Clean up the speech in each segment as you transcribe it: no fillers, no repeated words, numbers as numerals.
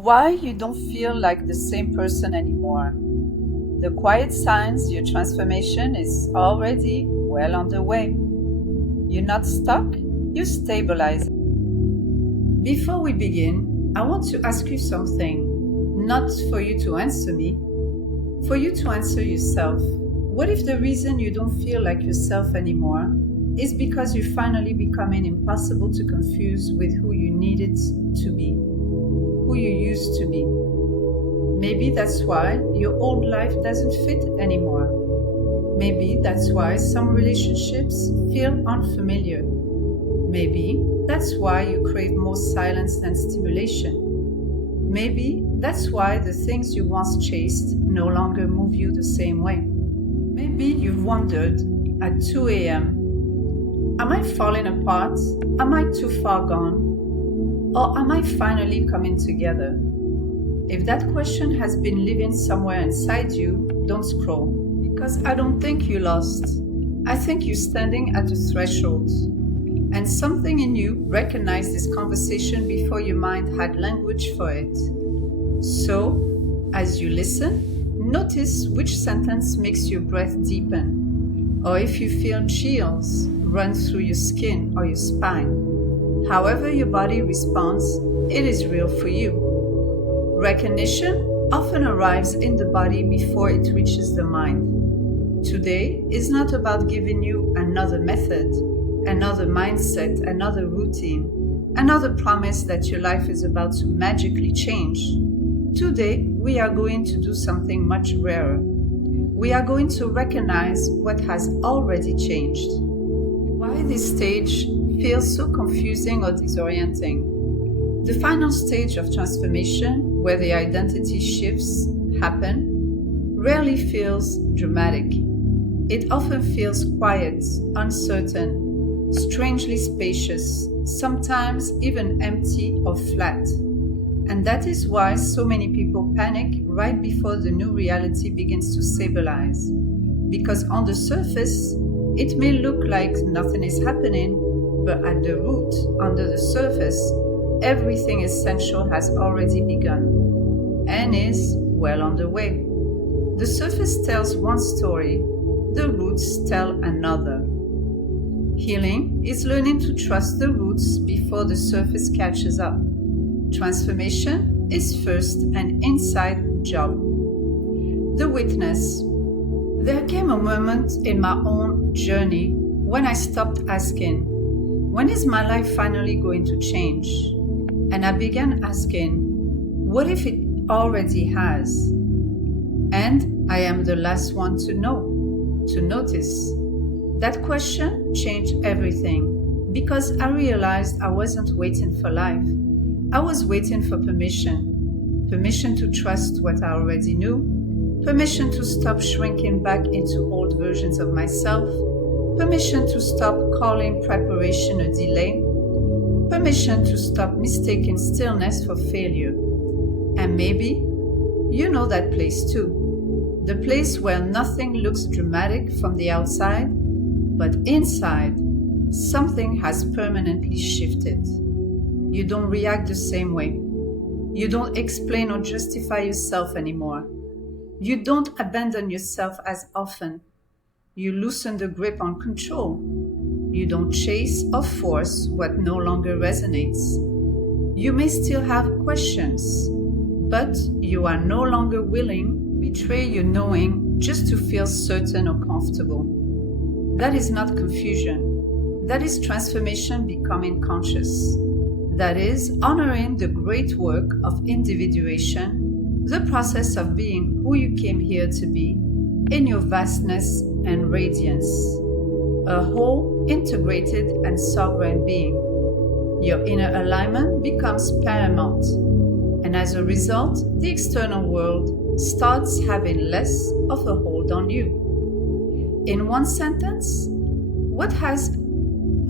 Why you don't feel like the same person anymore. The quiet signs your transformation is already well underway. You're not stuck, you're stabilizing. Before we begin, I want to ask you something, not for you to answer me, for you to answer yourself. What if the reason you don't feel like yourself anymore is because you're finally becoming impossible to confuse with who you needed to be, who you used to be? Maybe that's why your old life doesn't fit anymore. Maybe that's why some relationships feel unfamiliar. Maybe that's why you crave more silence than stimulation. Maybe that's why the things you once chased no longer move you the same way. Maybe you've wondered at 2 a.m., am I falling apart? Am I too far gone? Or am I finally coming together? If that question has been living somewhere inside you, don't scroll. Because I don't think you lost. I think you're standing at a threshold. And something in you recognized this conversation before your mind had language for it. So, as you listen, notice which sentence makes your breath deepen, or if you feel chills run through your skin or your spine. However your body responds, it is real for you. Recognition often arrives in the body before it reaches the mind. Today is not about giving you another method, another mindset, another routine, another promise that your life is about to magically change. Today, we are going to do something much rarer. We are going to recognize what has already changed. Why this stage feels so confusing or disorienting. The final stage of transformation, where the identity shifts happen, rarely feels dramatic. It often feels quiet, uncertain, strangely spacious, sometimes even empty or flat. And that is why so many people panic right before the new reality begins to stabilize. Because on the surface, it may look like nothing is happening, but at the root, under the surface, everything essential has already begun and is well underway. The surface tells one story, the roots tell another. Healing is learning to trust the roots before the surface catches up. Transformation is first an inside job. The witness. There came a moment in my own journey when I stopped asking, when is my life finally going to change? And I began asking, what if it already has? And I am the last one to know, to notice. That question changed everything because I realized I wasn't waiting for life. I was waiting for permission. Permission to trust what I already knew. Permission to stop shrinking back into old versions of myself. Permission to stop calling preparation a delay. Permission to stop mistaking stillness for failure. And maybe you know that place too. The place where nothing looks dramatic from the outside, but inside, something has permanently shifted. You don't react the same way. You don't explain or justify yourself anymore. You don't abandon yourself as often. You loosen the grip on control. You don't chase or force what no longer resonates. You may still have questions, but you are no longer willing to betray your knowing just to feel certain or comfortable. That is not confusion. That is transformation becoming conscious. That is honoring the great work of individuation, the process of being who you came here to be in your vastness and radiance, a whole, integrated, and sovereign being. Your inner alignment becomes paramount, and as a result, the external world starts having less of a hold on you. In one sentence, what has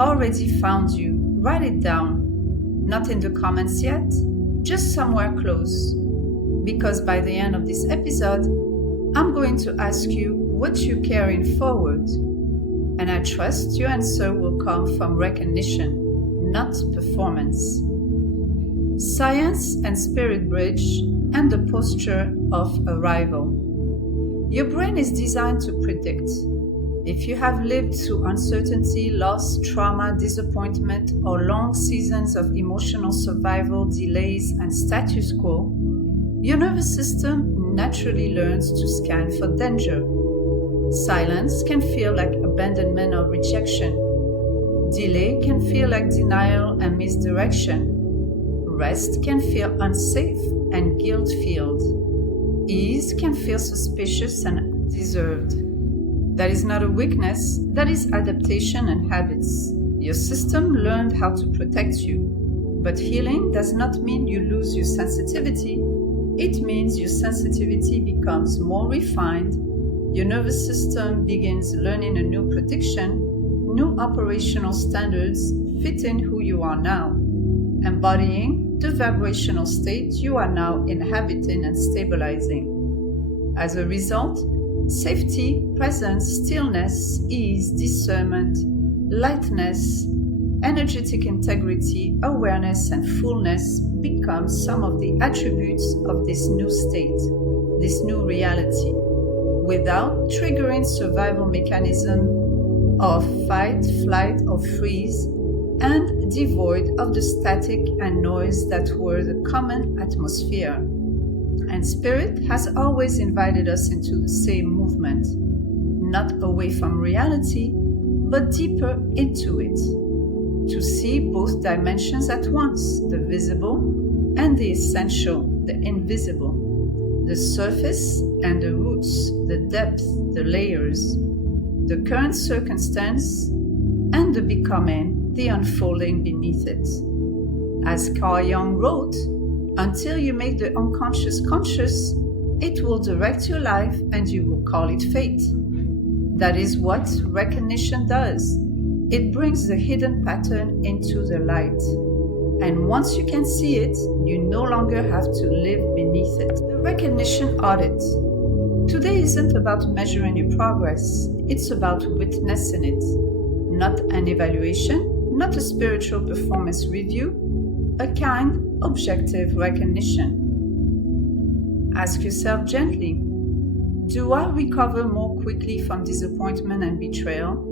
already found you? Write it down. Not in the comments yet, just somewhere close. Because by the end of this episode, I'm going to ask you what you're carrying forward. And I trust your answer will come from recognition, not performance. Science and spirit bridge, and the posture of arrival. Your brain is designed to predict. If you have lived through uncertainty, loss, trauma, disappointment, or long seasons of emotional survival, delays, and status quo, your nervous system naturally learns to scan for danger. Silence can feel like abandonment or rejection. Delay can feel like denial and misdirection. Rest can feel unsafe and guilt-filled. Ease can feel suspicious and deserved. That is not a weakness, that is adaptation and habits. Your system learned how to protect you. But healing does not mean you lose your sensitivity. It means your sensitivity becomes more refined. Your nervous system begins learning a new prediction, new operational standards fitting who you are now, embodying the vibrational state you are now inhabiting and stabilizing. As a result, safety, presence, stillness, ease, discernment, lightness, energetic integrity, awareness, and fullness become some of the attributes of this new state, this new reality, without triggering survival mechanism of fight, flight, or freeze, and devoid of the static and noise that were the common atmosphere. And Spirit has always invited us into the same movement, not away from reality, but deeper into it, to see both dimensions at once, the visible and the essential, the invisible, the surface and the roots, the depth, the layers, the current circumstance, and the becoming, the unfolding beneath it. As Carl Jung wrote, until you make the unconscious conscious, it will direct your life and you will call it fate. That is what recognition does. It brings the hidden pattern into the light. And once you can see it, you no longer have to live beneath it. The recognition audit. Today isn't about measuring your progress, it's about witnessing it. Not an evaluation, not a spiritual performance review, a kind, objective recognition. Ask yourself gently, do I recover more quickly from disappointment and betrayal?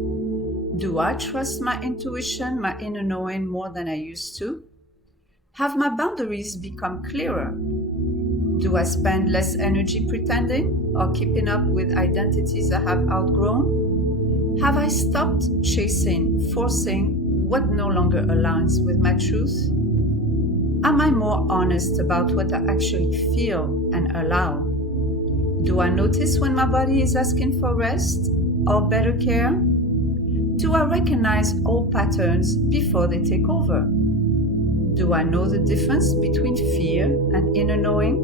Do I trust my intuition, my inner knowing more than I used to? Have my boundaries become clearer? Do I spend less energy pretending or keeping up with identities I have outgrown? Have I stopped chasing, forcing what no longer aligns with my truth? Am I more honest about what I actually feel and allow? Do I notice when my body is asking for rest or better care? Do I recognize old patterns before they take over? Do I know the difference between fear and inner knowing?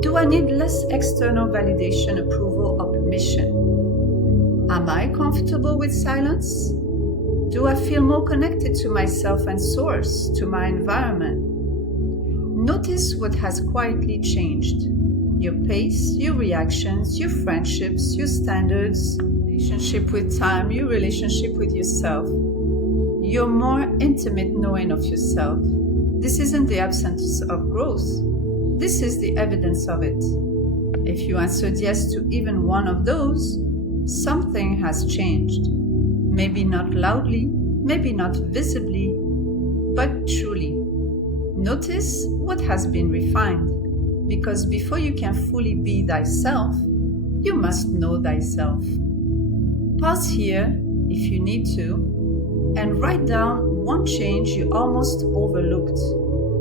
Do I need less external validation, approval, or permission? Am I comfortable with silence? Do I feel more connected to myself and source, to my environment? Notice what has quietly changed. Your pace, your reactions, your friendships, your standards, relationship with time, your relationship with yourself. Your more intimate knowing of yourself. This isn't the absence of growth. This is the evidence of it. If you answered yes to even one of those, something has changed. Maybe not loudly, maybe not visibly, but truly. Notice what has been refined, because before you can fully be thyself, you must know thyself. Pause here if you need to, and write down one change you almost overlooked,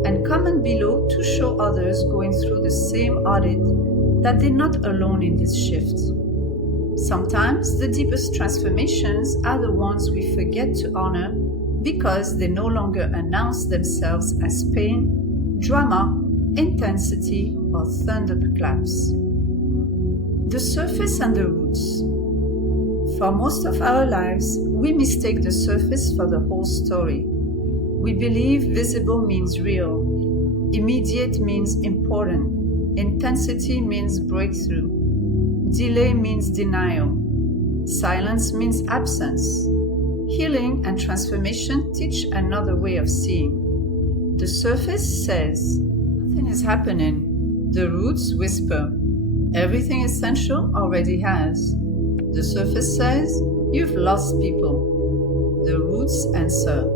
and comment below to show others going through the same audit that they're not alone in this shift. Sometimes the deepest transformations are the ones we forget to honor because they no longer announce themselves as pain, drama, intensity, or thunderclaps. The surface and the roots. For most of our lives, we mistake the surface for the whole story. We believe visible means real, immediate means important, intensity means breakthrough, delay means denial, silence means absence. Healing and transformation teach another way of seeing. The surface says, nothing is happening. The roots whisper, everything essential already has. The surface says, you've lost people. The roots answer,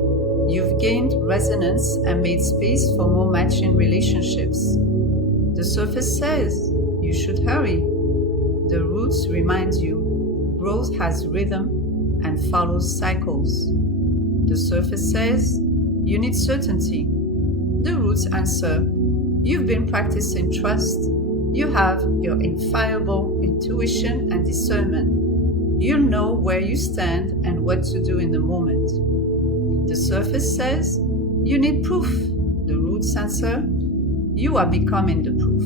you've gained resonance and made space for more matching relationships. The surface says, you should hurry. The roots remind you, growth has rhythm and follows cycles. The surface says, you need certainty. The roots answer, you've been practicing trust. You have your infallible intuition and discernment. You'll know where you stand and what to do in the moment. The surface says, you need proof. The roots answer, you are becoming the proof.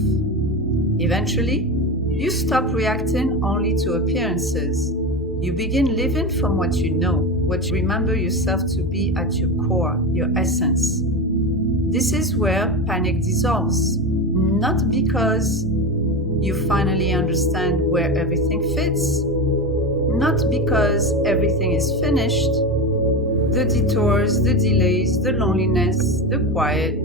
Eventually, you stop reacting only to appearances. You begin living from what you know, what you remember yourself to be at your core, your essence. This is where panic dissolves, not because you finally understand where everything fits, not because everything is finished. The detours, the delays, the loneliness, the quiet,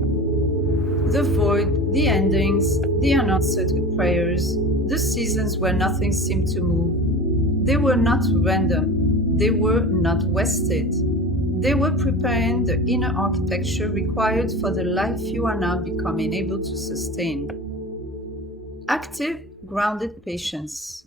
the void, the endings, the unanswered prayers, the seasons where nothing seemed to move. They were not random. They were not wasted. They were preparing the inner architecture required for the life you are now becoming able to sustain. Active, grounded patience.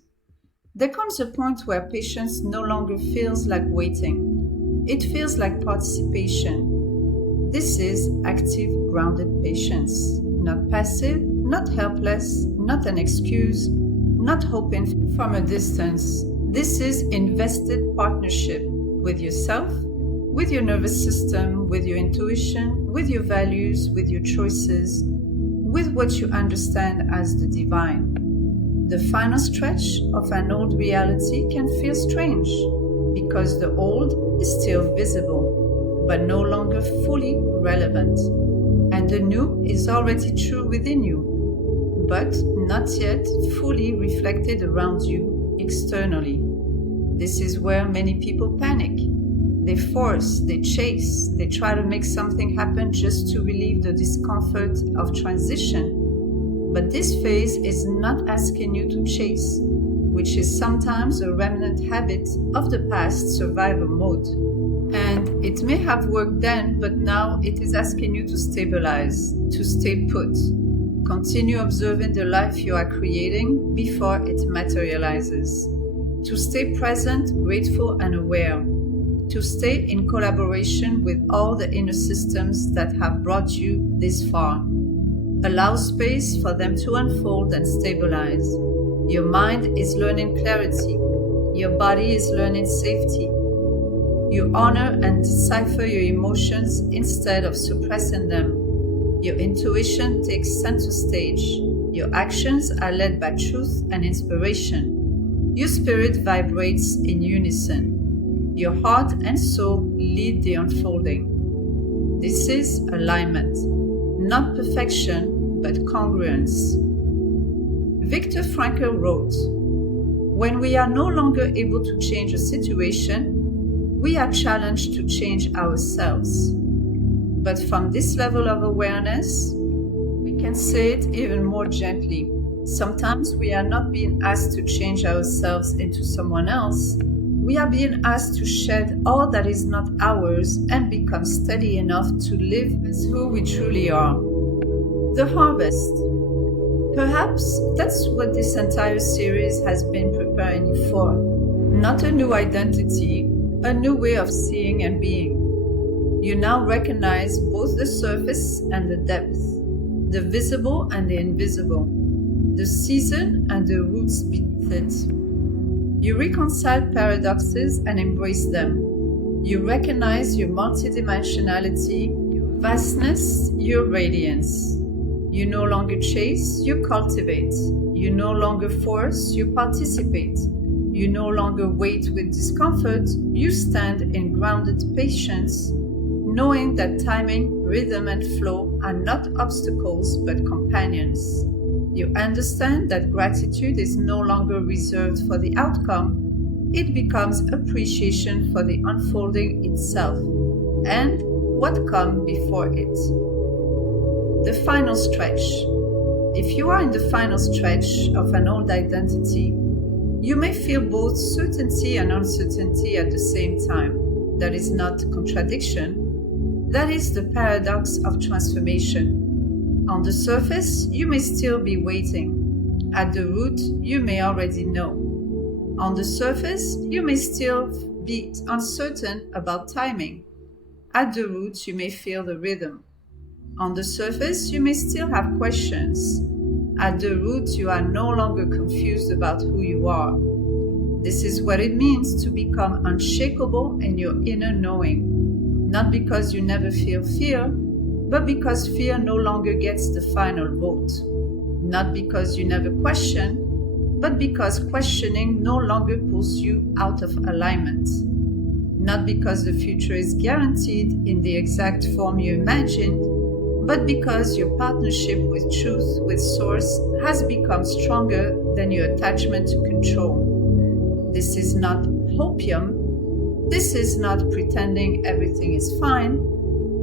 There comes a point where patience no longer feels like waiting. It feels like participation. This is active, grounded patience. Not passive, not helpless, not an excuse, not hoping from a distance. This is invested partnership with yourself, with your nervous system, with your intuition, with your values, with your choices, with what you understand as the divine. The final stretch of an old reality can feel strange because the old is still visible, but no longer fully relevant. And the new is already true within you, but not yet fully reflected around you externally. This is where many people panic. They force, they chase, they try to make something happen just to relieve the discomfort of transition. But this phase is not asking you to chase, which is sometimes a remnant habit of the past survival mode. And it may have worked then, but now it is asking you to stabilize, to stay put. Continue observing the life you are creating before it materializes. To stay present, grateful, and aware. To stay in collaboration with all the inner systems that have brought you this far. Allow space for them to unfold and stabilize. Your mind is learning clarity. Your body is learning safety. You honor and decipher your emotions instead of suppressing them. Your intuition takes center stage. Your actions are led by truth and inspiration. Your spirit vibrates in unison. Your heart and soul lead the unfolding. This is alignment, not perfection, but congruence. Viktor Frankl wrote, "When we are no longer able to change a situation, we are challenged to change ourselves. But from this level of awareness, we can say it even more gently. Sometimes we are not being asked to change ourselves into someone else. We are being asked to shed all that is not ours and become steady enough to live as who we truly are." The harvest. Perhaps that's what this entire series has been preparing you for. Not a new identity, a new way of seeing and being. You now recognize both the surface and the depth, the visible and the invisible, the season and the roots beneath it. You reconcile paradoxes and embrace them. You recognize your multidimensionality, your vastness, your radiance. You no longer chase, you cultivate. You no longer force, you participate. You no longer wait with discomfort, you stand in grounded patience, knowing that timing, rhythm, and flow are not obstacles but companions. You understand that gratitude is no longer reserved for the outcome, it becomes appreciation for the unfolding itself and what comes before it. The final stretch. If you are in the final stretch of an old identity, you may feel both certainty and uncertainty at the same time. That is not contradiction. That is the paradox of transformation. On the surface, you may still be waiting. At the root, you may already know. On the surface, you may still be uncertain about timing. At the root, you may feel the rhythm. On the surface, you may still have questions. At the root, you are no longer confused about who you are. This is what it means to become unshakable in your inner knowing. Not because you never feel fear, but because fear no longer gets the final vote. Not because you never question, but because questioning no longer pulls you out of alignment. Not because the future is guaranteed in the exact form you imagined, but because your partnership with truth, with Source, has become stronger than your attachment to control. This is not hopium. This is not pretending everything is fine.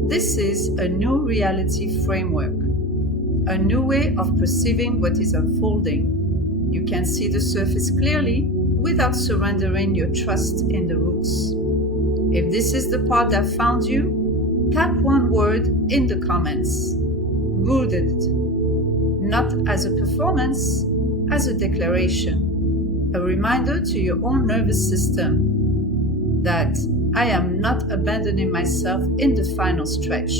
This is a new reality framework, a new way of perceiving what is unfolding. You can see the surface clearly without surrendering your trust in the roots. If this is the part that found you, tap one word in the comments. Rooted. Not as a performance, as a declaration. A reminder to your own nervous system that I am not abandoning myself in the final stretch.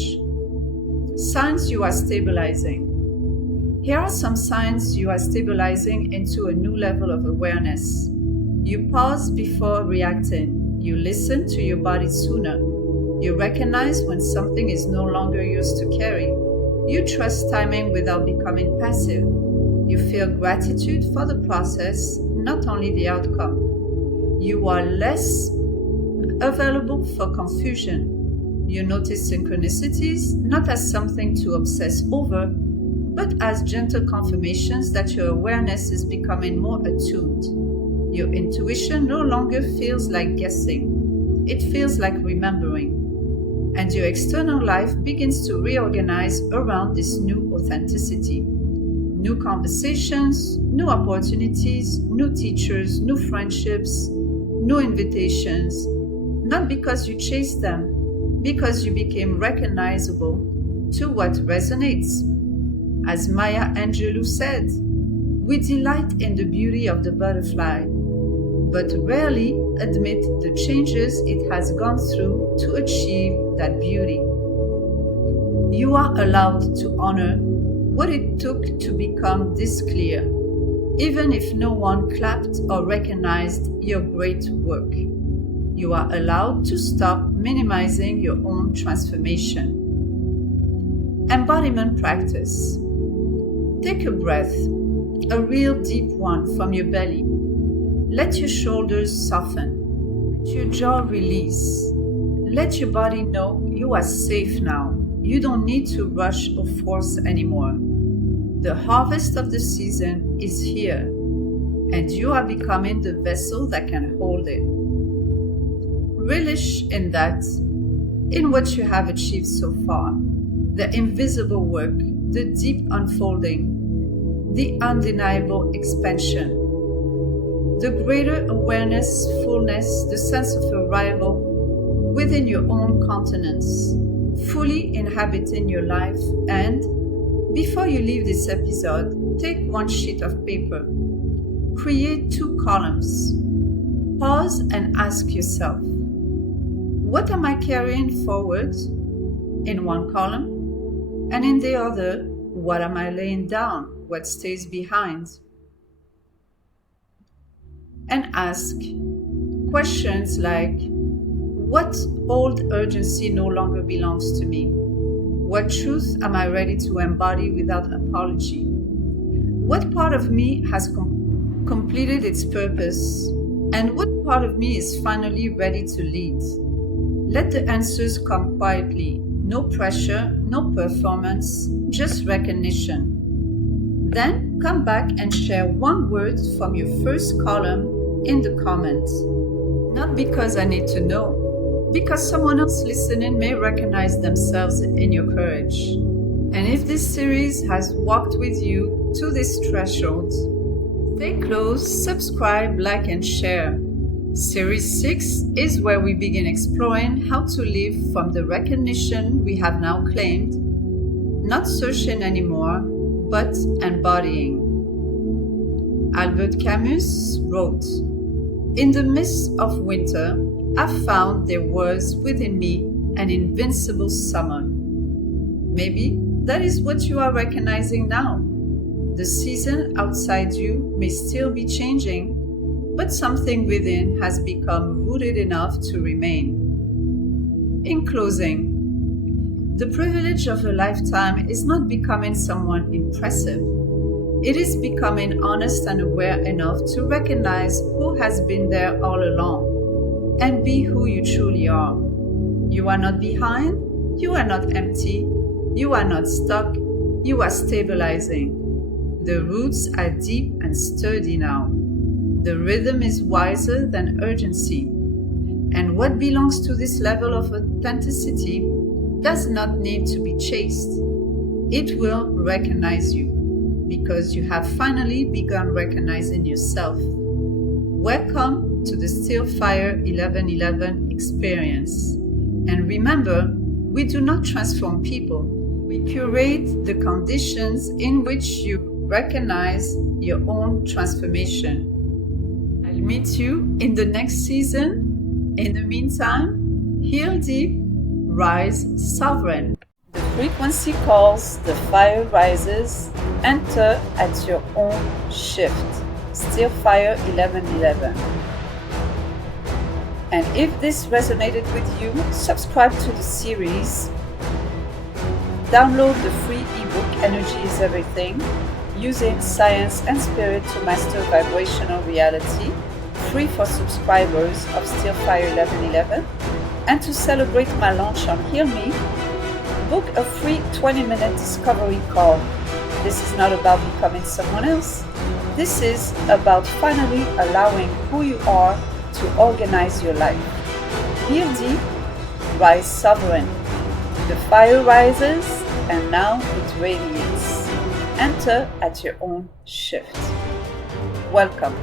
Signs you are stabilizing. Here are some signs you are stabilizing into a new level of awareness. You pause before reacting. You listen to your body sooner. You recognize when something is no longer yours to carry. You trust timing without becoming passive. You feel gratitude for the process, not only the outcome. You are less available for confusion. You notice synchronicities not as something to obsess over, but as gentle confirmations that your awareness is becoming more attuned. Your intuition no longer feels like guessing. It feels like remembering. And your external life begins to reorganize around this new authenticity. New conversations, new opportunities, new teachers, new friendships, new invitations, not because you chased them, because you became recognizable to what resonates. As Maya Angelou said, we delight in the beauty of the butterfly, but rarely admit the changes it has gone through to achieve that beauty. You are allowed to honor what it took to become this clear, even if no one clapped or recognized your great work. You are allowed to stop minimizing your own transformation. Embodiment practice. Take a breath, a real deep one from your belly. Let your shoulders soften. Let your jaw release. Let your body know you are safe now. You don't need to rush or force anymore. The harvest of the season is here, and you are becoming the vessel that can hold it. Relish in that, in what you have achieved so far, the invisible work, the deep unfolding, the undeniable expansion. The greater awareness, fullness, the sense of arrival within your own continence, fully inhabiting your life. And before you leave this episode, take one sheet of paper. Create 2 columns. Pause and ask yourself, what am I carrying forward in one column? And in the other, what am I laying down? What stays behind? And ask questions like, what old urgency no longer belongs to me? What truth am I ready to embody without apology? What part of me has completed its purpose? And what part of me is finally ready to lead? Let the answers come quietly. No pressure, no performance, just recognition. Then come back and share one word from your first column in the comments. Not because I need to know, because someone else listening may recognize themselves in your courage. And if this series has walked with you to this threshold, stay close, subscribe, like, and share. Series 6 is where we begin exploring how to live from the recognition we have now claimed, not searching anymore, but embodying. Albert Camus wrote, "In the midst of winter, I found there was within me an invincible summer." Maybe that is what you are recognizing now. The season outside you may still be changing, but something within has become rooted enough to remain. In closing, the privilege of a lifetime is not becoming someone impressive. It is becoming honest and aware enough to recognize who has been there all along and be who you truly are. You are not behind, you are not empty, you are not stuck, you are stabilizing. The roots are deep and sturdy now. The rhythm is wiser than urgency. And what belongs to this level of authenticity does not need to be chased. It will recognize you because you have finally begun recognizing yourself. Welcome to the Still Fire 1111 experience. And remember, we do not transform people. We curate the conditions in which you recognize your own transformation. I'll meet you in the next season. In the meantime, heal deep, rise sovereign. The frequency calls, the fire rises, enter at your own shift. Still Fire 1111. And if this resonated with you, subscribe to the series. Download the free ebook Energy is Everything, using science and spirit to master vibrational reality, free for subscribers of Still Fire 1111. And to celebrate my launch on Heal Me, book a free 20-minute discovery call. This is not about becoming someone else. This is about finally allowing who you are to organize your life. Heal deep, rise sovereign. The fire rises, and now it radiates. Enter at your own shift. Welcome.